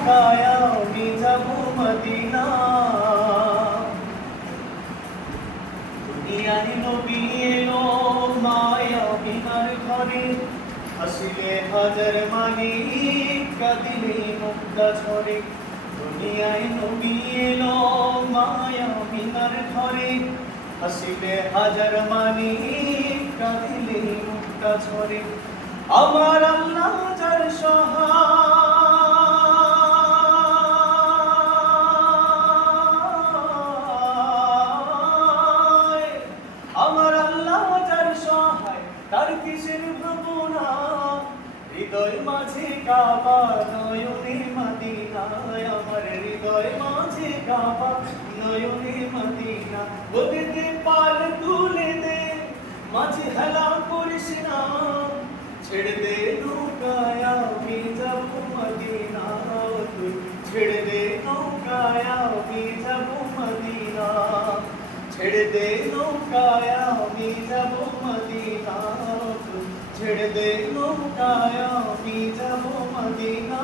নৌকায় আমি যাব মদিনা। দুনিয়ায় নবী এলো মায়া বিনার ঘরে, হাসিলে হাজার মানিক কাঁদিলে মুক্তা ঝরে। দুনিয়ায় নবী এলো মায়া বিনার ঘরে, হাসিলে হাজার মানিক কাঁদিলে মুক্তা ঝরে। আমার আল্লাহ যার সহায়, আমার আল্লাহ যার সহায়, তার কিসের ভাবনা। হৃদয় মাঝে কাবা নয়নে মদিনা, আমার হৃদয় মাঝে কাবা নয়নে মদিনা। ওদেরকে পাল তুলে দে, মাঝে হেলা করিস না, ছেড়ে দে নৌকায় আমি যাব মদিনা। তুই ছেড়ে দে নৌকায় আমি যাব মদিনা, ছেড়ে দে নৌকায় আমি যাব মদিনা। তুই ছেড়ে দে নৌকায় আমি যাব মদিনা।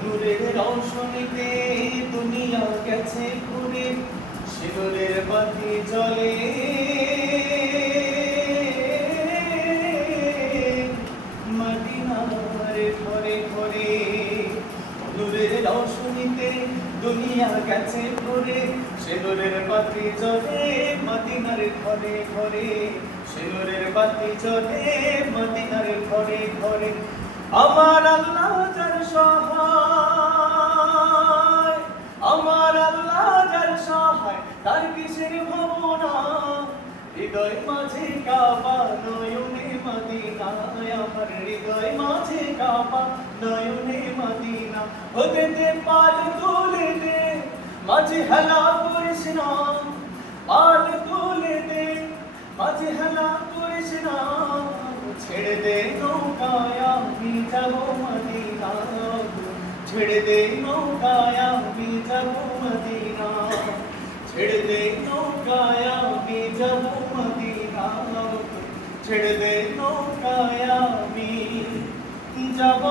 নূরের রৌশনীতে দুনিয়া গেছে ঘুরে, সিঁদুরের বাতি জ্বলে মদিনার ঘরে ঘরে। নূরের রৌশনীতে দুনিয়া গেছে ঘুরে, সিঁদুরের বাতি জ্বলে মদিনার ঘরে ঘরে। সিঁদুরের বাতি জ্বলে মদিনার ঘরে ঘরে। আমার আল্লাহ যার সহায়, আমার আল্লাহ যার সহায়, তার কিসের ভাবনা। হৃদয় মাঝে কাবা নয়নে মদিনা, আমার হৃদয় মাঝে কাবা নয়নে মদিনা। ওদেরকে পাল তুলে দে, মাঝে হেলা করিস না, পাল তুলে দে, মাঝে হেলা করিস না। ছেড়ে দে নৌকায় আমি যাব মদিনা, ছেড়ে দে নৌকায় আমি যাব মদিনা, ছেড়ে দে নৌকায় আমি যাব মদিনা। ছেড়ে দে নৌকায় আমি যাব